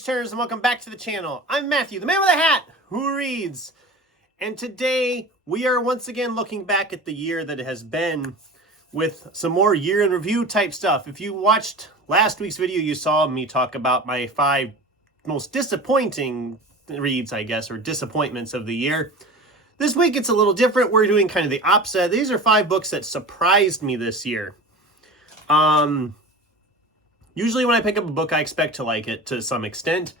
page-turners, and welcome back to the channel. I'm Matthew, the man with a hat who reads. And today, we are once again looking back at the year that has been with some more year in review type stuff. If you watched last week's video, you saw me talk about my 5 most disappointing reads, I guess, or disappointments of the year. This week, it's a little different. We're doing kind of the opposite. These are 5 books that surprised me this year. Usually when I pick up a book, I expect to like it to some extent.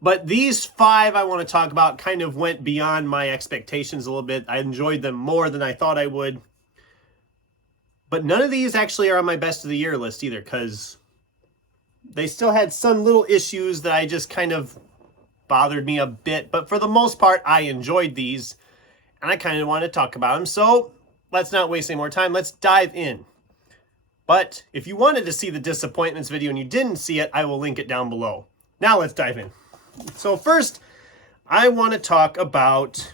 But these 5 I want to talk about kind of went beyond my expectations a little bit. I enjoyed them more than I thought I would. But none of these actually are on my best of the year list either, because they still had some little issues that I just kind of bothered me a bit. But for the most part, I enjoyed these, and I kind of want to talk about them. So let's not waste any more time. Let's dive in. But if you wanted to see the disappointments video and you didn't see it, I will link it down below. Now let's dive in. So first, I want to talk about,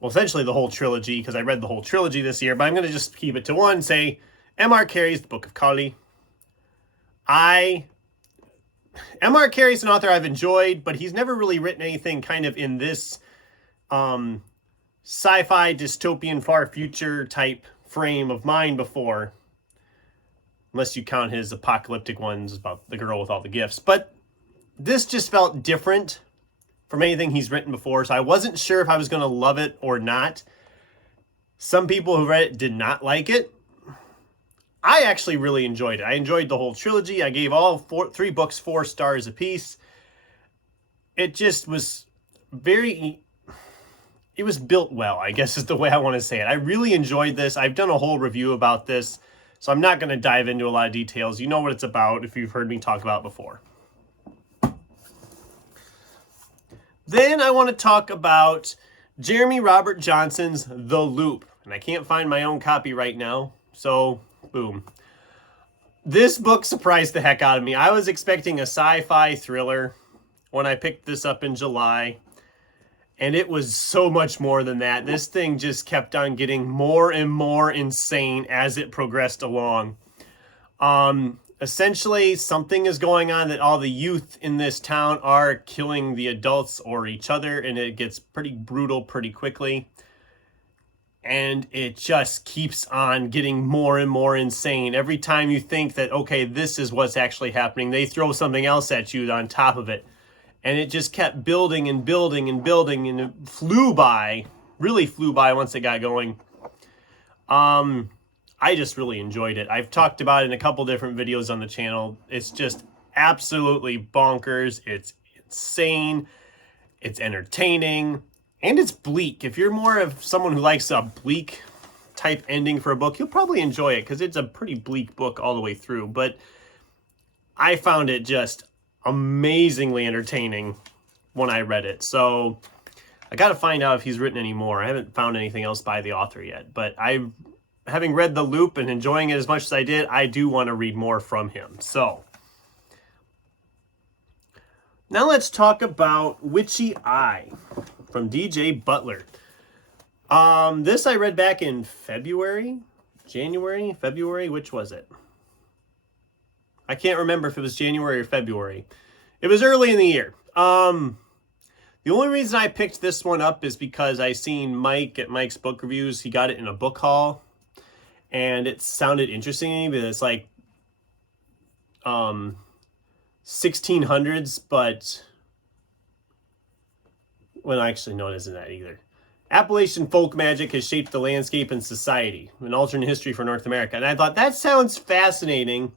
well, essentially the whole trilogy, because I read the whole trilogy this year, but I'm going to just keep it to one, say M.R. Carey's The Book of Kali. M.R. Carey's an author I've enjoyed, but he's never really written anything kind of in this sci-fi dystopian far future type frame of mind before, unless you count his apocalyptic ones about the girl with all the gifts. But this just felt different from anything he's written before, so I wasn't sure if I was going to love it or not. Some people who read it did not like it. I actually really enjoyed it. I enjoyed the whole trilogy. I gave all 3 books 4 stars apiece. It just was it was built well, I guess is the way I want to say it. I really enjoyed this. I've done a whole review about this, so I'm not going to dive into a lot of details. You know what it's about if you've heard me talk about it before. Then I want to talk about Jeremy Robert Johnson's The Loop. And I can't find my own copy right now, so boom. This book surprised the heck out of me. I was expecting a sci-fi thriller when I picked this up in July. And it was so much more than that. This thing just kept on getting more and more insane as it progressed along. Essentially, something is going on that all the youth in this town are killing the adults or each other, and it gets pretty brutal pretty quickly. And it just keeps on getting more and more insane. Every time you think that, okay, this is what's actually happening, they throw something else at you on top of it. And it just kept building and building and building, and it flew by, really flew by once it got going. I just really enjoyed it. I've talked about it in a couple different videos on the channel. It's just absolutely bonkers. It's insane. It's entertaining. And it's bleak. If you're more of someone who likes a bleak type ending for a book, you'll probably enjoy it, because it's a pretty bleak book all the way through. But I found it just amazingly entertaining when I read it. So I got to find out if he's written any more. I haven't found anything else by the author yet, but having read The Loop and enjoying it as much as I did, I do want to read more from him. So now let's talk about Witchy Ey from DJ Butler. This I read back in February, which was it? I can't remember if it was January or February. It was early in the year. The only reason I picked this one up is because I seen Mike at Mike's Book Reviews. He got it in a book haul, and it sounded interesting to me, because it's like 1600s, but well, actually, no, it isn't that either. Appalachian folk magic has shaped the landscape and society, an alternate history for North America. And I thought, that sounds fascinating.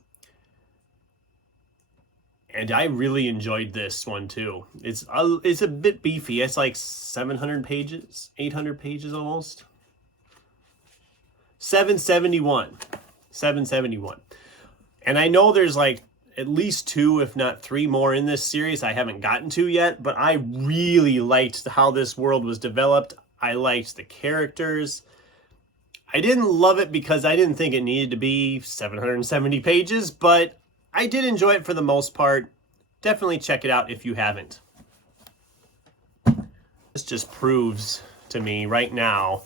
And I really enjoyed this one too. It's a bit beefy. It's like 700 pages, 800 pages almost. 771. And I know there's like at least 2, if not 3 more in this series I haven't gotten to yet, but I really liked how this world was developed. I liked the characters. I didn't love it because I didn't think it needed to be 770 pages, but I did enjoy it for the most part. Definitely check it out if you haven't. This just proves to me right now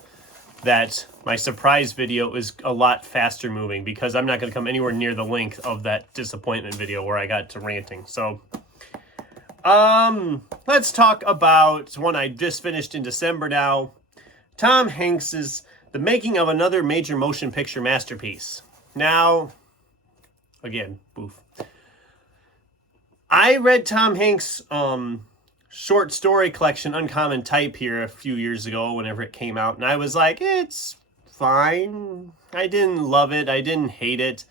that my surprise video is a lot faster moving, because I'm not going to come anywhere near the length of that disappointment video where I got to ranting. So, let's talk about one I just finished in December now. Tom Hanks's The Making of Another Major Motion Picture Masterpiece. Now, again, boof. I read Tom Hanks' short story collection, Uncommon Type, here a few years ago whenever it came out, and I was like, it's fine. I didn't love it. I didn't hate it.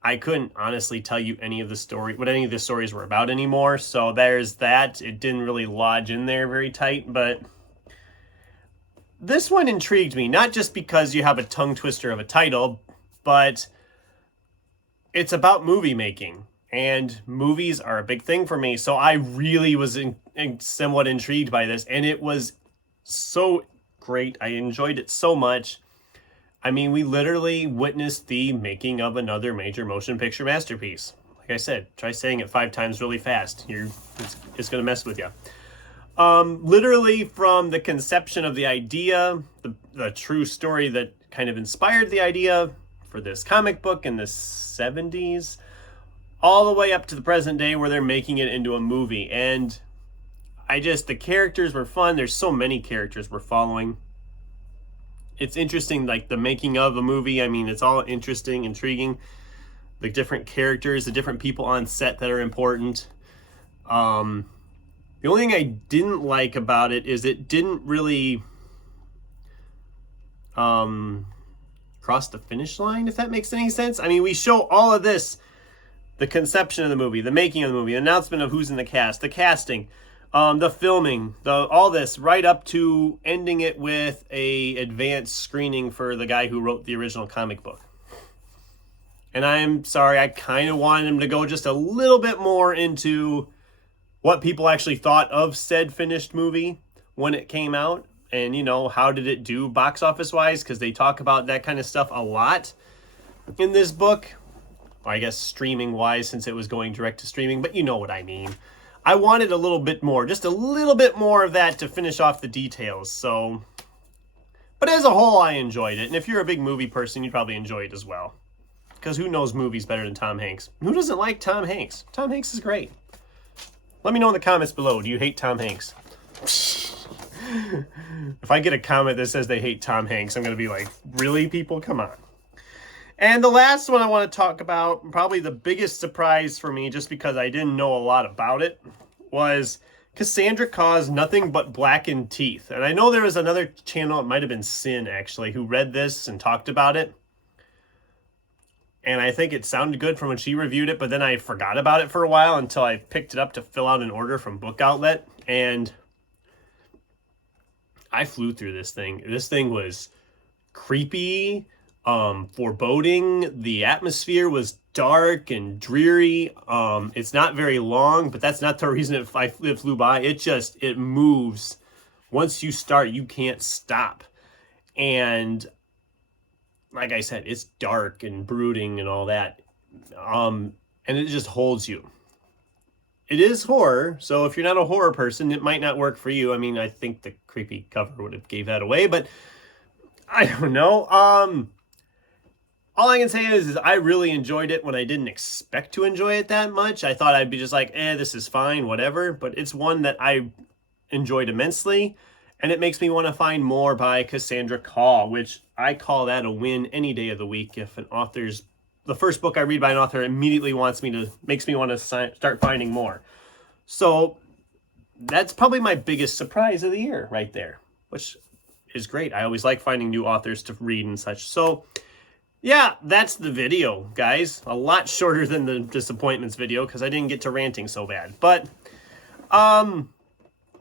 I couldn't honestly tell you what any of the stories were about anymore, so there's that. It didn't really lodge in there very tight, but this one intrigued me, not just because you have a tongue twister of a title, but it's about movie making. And movies are a big thing for me, so I really was somewhat intrigued by this, and it was so great. I enjoyed it so much. I mean, we literally witnessed the making of another major motion picture masterpiece. Like I said, try saying it 5 times really fast. It's going to mess with you. Literally from the conception of the idea, the true story that kind of inspired the idea for this comic book in the 70s, all the way up to the present day where they're making it into a movie. And the characters were fun. There's so many characters we're following. It's interesting, like the making of a movie. I mean, it's all interesting, intriguing. The different characters, the different people on set that are important. The only thing I didn't like about it is it didn't really cross the finish line, if that makes any sense. I mean, we show all of this, the conception of the movie, the making of the movie, the announcement of who's in the cast, the casting, the filming, all this, right up to ending it with a advanced screening for the guy who wrote the original comic book. And I'm sorry, I kind of wanted him to go just a little bit more into what people actually thought of said finished movie when it came out. And, you know, how did it do box office wise? Because they talk about that kind of stuff a lot in this book. I guess streaming wise, since it was going direct to streaming, but you know what I mean. I wanted a little bit more, just a little bit more of that to finish off the details. So, but as a whole, I enjoyed it. And if you're a big movie person, you'd probably enjoy it as well. Because who knows movies better than Tom Hanks? Who doesn't like Tom Hanks? Tom Hanks is great. Let me know in the comments below. Do you hate Tom Hanks? If I get a comment that says they hate Tom Hanks, I'm going to be like, really, people? Come on. And the last one I want to talk about, probably the biggest surprise for me, just because I didn't know a lot about it, was Cassandra Clare's Nothing But Blackened Teeth. And I know there was another channel, it might have been Sin actually, who read this and talked about it. And I think it sounded good from when she reviewed it, but then I forgot about it for a while until I picked it up to fill out an order from Book Outlet. And I flew through this thing. This thing was creepy, foreboding. The atmosphere was dark and dreary. It's not very long, but that's not the reason it flew by. It moves. Once you start, you can't stop. And like I said, it's dark and brooding and all that. And it just holds you. It is horror, so if you're not a horror person, it might not work for you. I mean, I think the creepy cover would have gave that away, but I don't know. All I can say is I really enjoyed it when I didn't expect to enjoy it that much. I thought I'd be just like, this is fine, whatever. But it's one that I enjoyed immensely, and it makes me want to find more by Cassandra Clare, which I call that a win any day of the week. If the first book I read by an author immediately makes me want to start finding more. So that's probably my biggest surprise of the year right there, which is great. I always like finding new authors to read and such. So yeah, that's the video, guys. A lot shorter than the disappointments video because I didn't get to ranting so bad. But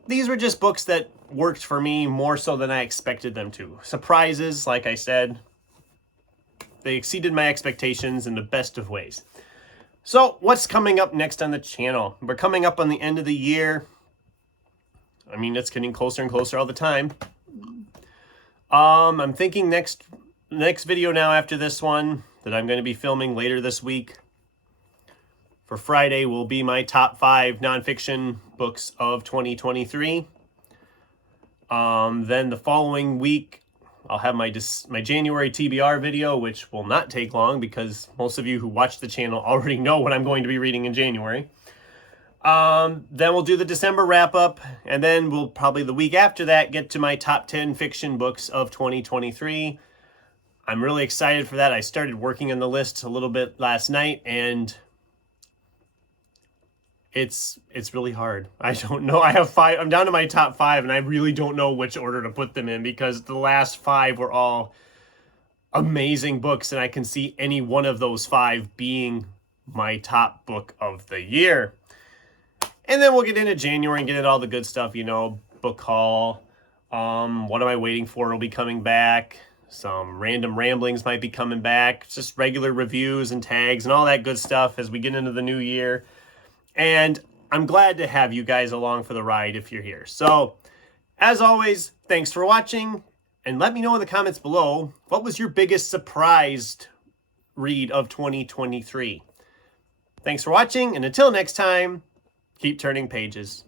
these were just books that worked for me more so than I expected them to. Surprises, like I said. They exceeded my expectations in the best of ways. So, what's coming up next on the channel? We're coming up on the end of the year. I mean, it's getting closer and closer all the time. I'm thinking next video now after this one that I'm going to be filming later this week for Friday will be my top 5 nonfiction books of 2023. Then the following week, I'll have my January TBR video, which will not take long because most of you who watch the channel already know what I'm going to be reading in January. Then we'll do the December wrap-up, and then we'll probably the week after that get to my top 10 fiction books of 2023. I'm really excited for that. I started working on the list a little bit last night, and it's really hard. I don't know. I have 5. I'm down to my top 5, and I really don't know which order to put them in because the last 5 were all amazing books, and I can see any one of those 5 being my top book of the year. And then we'll get into January and get into all the good stuff, you know, book haul. What am I waiting for will be coming back. Some random ramblings might be coming back. Just regular reviews and tags and all that good stuff as we get into the new year. And I'm glad to have you guys along for the ride if you're here. So, as always, thanks for watching. And let me know in the comments below, what was your biggest surprised read of 2023? Thanks for watching, and until next time, keep turning pages.